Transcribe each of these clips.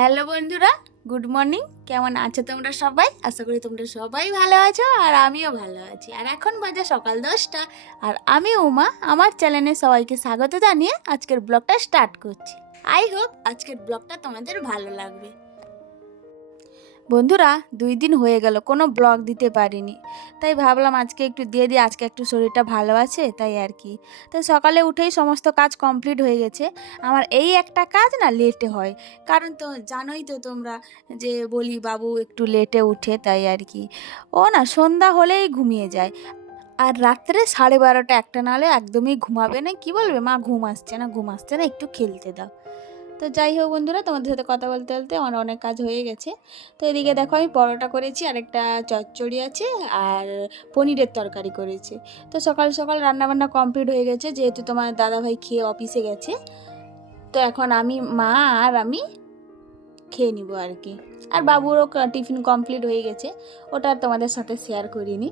Hello বন্ধুরা, good morning. কেমন আছো তোমরা সবাই? আশা করি তোমরা সবাই ভালো আছো আর আমিও ভালো আছি। আর এখন বাজে সকাল দশটা আর আমি উমা, আমার চ্যানেলে সবাইকে স্বাগত জানিয়ে আজকের ব্লগটা স্টার্ট করছি। আই হোপ আজকের ব্লগটা তোমাদের ভালো লাগবে। বন্ধুরা, দুই দিন হয়ে গেল, কোনো ব্লগ দিতে পারিনি। তাই ভাবলাম আজকে একটু দিয়ে দিই, আজকে একটু শরীরটা ভালো আছে, তাই আর কি। তাই সকালে উঠেই সমস্ত কাজ কমপ্লিট হয়ে গেছে। আমার এই একটা কাজ না লেটে হয়। কারণ তো জানোই তো তোমরা যে বলি, বাবু একটু লেটে উঠে, তাই আর কি। ও না, সন্ধ্যা হলেই ঘুমিয়ে যায়। আর রাত্রে সাড়ে বারোটা একটা নাহলে একদমই ঘুমাবে না, কি বলবে? মা, ঘুম আসছে না, ঘুম আসছে না, একটু খেলতে দাও। তো যাই হোক বন্ধুরা, তোমাদের সাথে কথা বলতে বলতে আমার অনেক কাজ হয়ে গেছে। তো এদিকে দেখো, আমি পরোটা করেছি আর একটা চচ্চড়ি আছে, আর পনিরের তরকারি করেছি। তো সকাল সকাল রান্নাবান্না কমপ্লিট হয়ে গেছে, যেহেতু তোমার দাদাভাই খেয়ে অফিসে গেছে। তো এখন আমি, মা আর আমি খেয়ে নিব আর কি। আর বাবুরও টিফিন কমপ্লিট হয়ে গেছে, ওটা তোমাদের সাথে শেয়ার করিনি।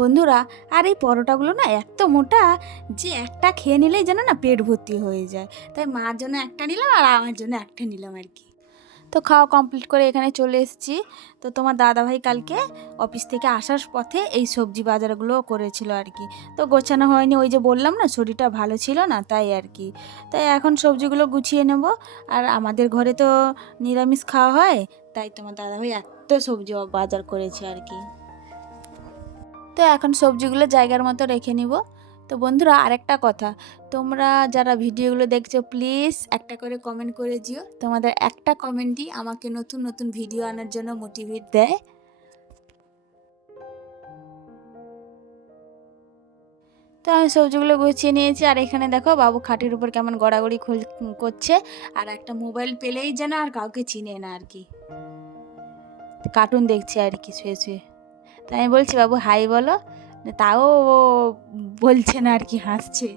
বন্ধুরা, আর এই পরোটাগুলো না এত মোটা যে একটা খেয়ে নিলেই যেন না পেট ভর্তি হয়ে যায়। তাই মার জন্য একটা নিলাম আর আমার জন্য একটা নিলাম আর কি। তো খাওয়া কমপ্লিট করে এখানে চলে এসেছি। তো তোমার দাদাভাই কালকে অফিস থেকে আসার পথে এই সবজি বাজারগুলো করেছিল আর কি। তো গোছানো হয়নি, ওই যে বললাম না শরীরটা ভালো ছিল না তাই আর কি। তাই এখন সবজিগুলো গুছিয়ে নেব। আর আমাদের ঘরে তো নিরামিষ খাওয়া হয়, তাই তোমার দাদাভাই এত সবজি বাজার করেছে আর কি। তো এখন সবজিগুলো জায়গার মতো রেখে নিব। তো বন্ধুরা, আরেকটা কথা, তোমরা যারা ভিডিওগুলো দেখছ প্লিজ একটা করে কমেন্ট করে দিও। তোমাদের একটা কমেন্টই আমাকে নতুন নতুন ভিডিও আনার জন্য মোটিভেট দেয়। তো আমি সবজিগুলো গুছিয়ে নিয়েছি, আর এখানে দেখো, বাবু খাটের উপর কেমন গড়াগড়ি করছে, আর একটা মোবাইল পেলেই যেন আর কাউকে চিনে না আর কি। কার্টুন দেখছে আর কি, শুয়ে শুয়ে। তাই আমি বলছি, বাবু, হাই বলো। তাও বলছে না আর কি, হাসছে।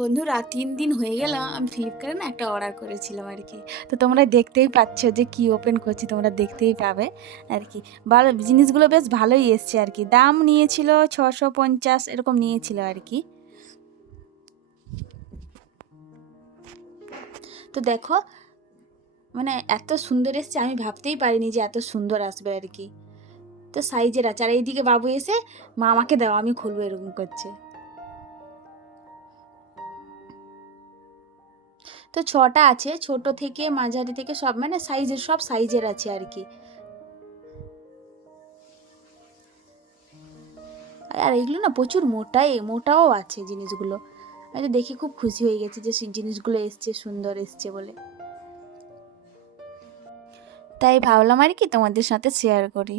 বন্ধুরা তিন দিন হয়ে গেল, আমি ফ্লিপকার্টে না একটা অর্ডার করেছিলাম আর কি। তো তোমরা দেখতেই পাচ্ছ যে কি ওপেন করছি, তোমরা দেখতেই পাবে আর কি। ভালো, জিনিসগুলো বেশ ভালোই এসছে আর কি। দাম নিয়েছিল ছশো পঞ্চাশ, এরকম নিয়েছিল আর কি। তো দেখো মানে এত সুন্দর এসছে, আমি ভাবতেই পারিনি যে এত সুন্দর আসবে আর কি। তো সাইজের আছে, আর এইদিকে বাবু এসে, মা, আমাকে দাও, আমি খুলবো, এরকম করছে। তো ছটা আছে, ছোট থেকে মাঝারি থেকে সব মানে সাইজের, সব সাইজের আছে আর কি। আর এইগুলো না প্রচুর মোটাই মোটাও আছে জিনিসগুলো। আমি তো দেখে খুব খুশি হয়ে গেছি যে জিনিসগুলো এসছে, সুন্দর এসছে বলে। তাই ভাবলাম আর কি তোমাদের সাথে শেয়ার করি।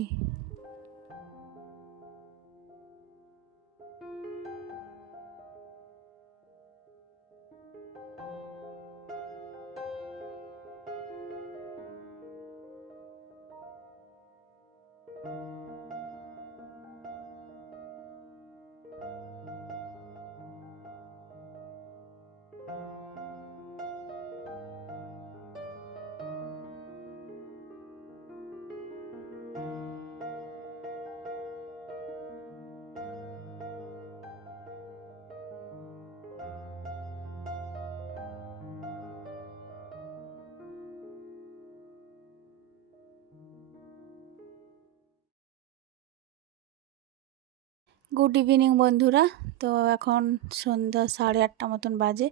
গুড ইভিনিং বন্ধুরা। তো এখন সন্ধ্যা সাড়ে আটটা মতন বাজে।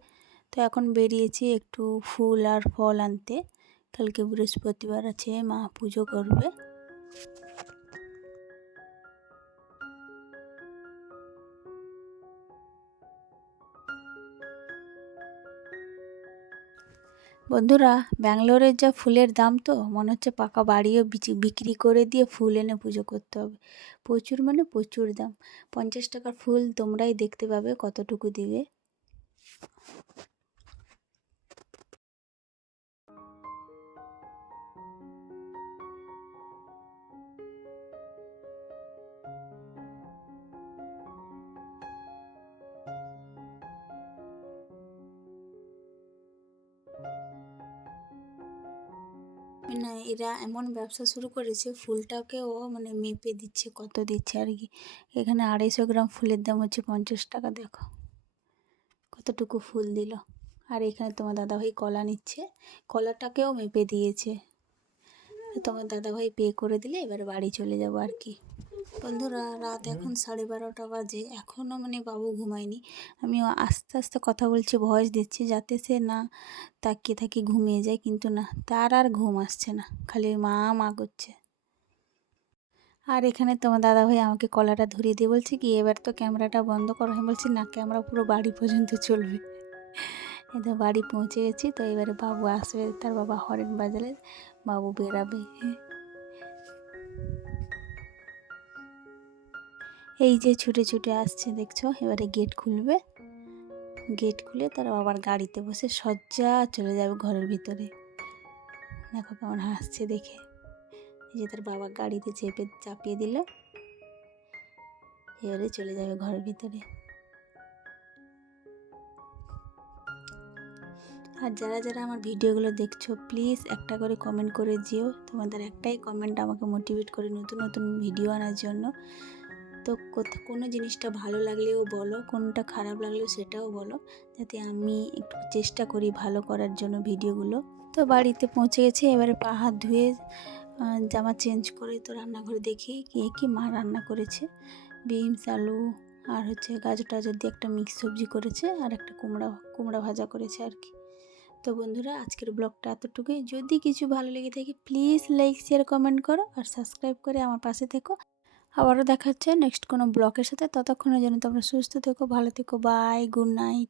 তো এখন বেরিয়েছি একটু ফুল আর ফল আনতে। কালকে বৃহস্পতিবার আছে, মা পুজো করবে। বন্ধুরা, ব্যাঙ্গালোরের যা ফুলের দাম তো, মনে হচ্ছে পাকা বাড়িও বিক্রি করে দিয়ে ফুল এনে পুজো করতে হবে। প্রচুর মানে প্রচুর দাম। পঞ্চাশ টাকার ফুল তোমরাই দেখতে পাবে কতটুকু দিবে। মানে এরা এমন ব্যবসা শুরু করেছে, ফুলটাকেও মানে মেপে দিচ্ছে কত দিচ্ছে আর কি। এখানে আড়াইশো গ্রাম ফুলের দাম হচ্ছে পঞ্চাশ টাকা, দেখো। কতটুকু ফুল দিল। আর এখানে তোমার দাদাভাই কলা নিচ্ছে, কলাটাকেও মেপে দিয়েছে। তোমার দাদাভাই পে করে দিলে এবার বাড়ি চলে যাব আর কি। বন্ধুরা রাত এখন সাড়ে বারোটা বাজে। এখনও মানে বাবু ঘুমায়নি। আমি আস্তে আস্তে কথা বলছি ভয়েস দিচ্ছি যাতে সে না তাকিয়ে থাকি ঘুমিয়ে যায়। কিন্তু না তার আর ঘুম আসছে না। খালি মা মা করছে। আর এখানে তোমার দাদাভাই আমাকে কলাটা ধরিয়ে দিয়ে বলছে কি এবার তো ক্যামেরাটা বন্ধ করো। আমি বলছি না ক্যামেরা পুরো বাড়ি পর্যন্ত চলবে। এই তো বাড়ি পৌঁছে গেছি। তো এবারে বাবু আসবে তার বাবা হরেন বাজালে। বাবু বেরাবে। এই যে ছুটে ছুটে আসছে, দেখছ? এবারে গেট খুলবে। গেট খুলে তার আবার গাড়িতে বসে সজ্জা চলে যাবে ঘরের ভিতরে। দেখো কেমন হাসছে দেখে। এই যে তার বাবা গাড়িতে চেপে চাপিয়ে দিল। এবারে চলে যাবে ঘরের ভিতরে। আর যারা যারা আমার ভিডিওগুলো দেখছ প্লিজ একটা করে কমেন্ট করে যেও তোমাদের একটাই কমেন্ট আমাকে মোটিভেট করে নতুন নতুন ভিডিও আনার জন্য। তো কোনো জিনিসটা ভালো লাগলেও বলো, কোনটা খারাপ লাগলেও সেটাও বলো। যাতে আমি একটু চেষ্টা করি ভালো করার জন্য ভিডিওগুলো। তো বাড়িতে পৌঁছে গেছি, এবারে পা হাত ধুয়ে জামা চেঞ্জ করে তো রান্নাঘরে দেখি কে, কি মা রান্না করেছে। বিনস, আলু আর হচ্ছে গাজর টাজর দিয়ে একটা মিক্স সবজি করেছে আর একটা কুমড়া কুমড়া ভাজা করেছে আর কি। তো বন্ধুরা, আজকের ব্লগটা এতটুকুই। যদি কিছু ভালো লেগে থাকে প্লিজ লাইক শেয়ার কমেন্ট করো আর সাবস্ক্রাইব করে আমার পাশে থেকো। আবারও দেখাচ্ছে নেক্সট কোনো ব্লকের সাথে। ততক্ষণের জন্য তোমরা সুস্থ থেকো, ভালো থেকো বাই গুড নাইট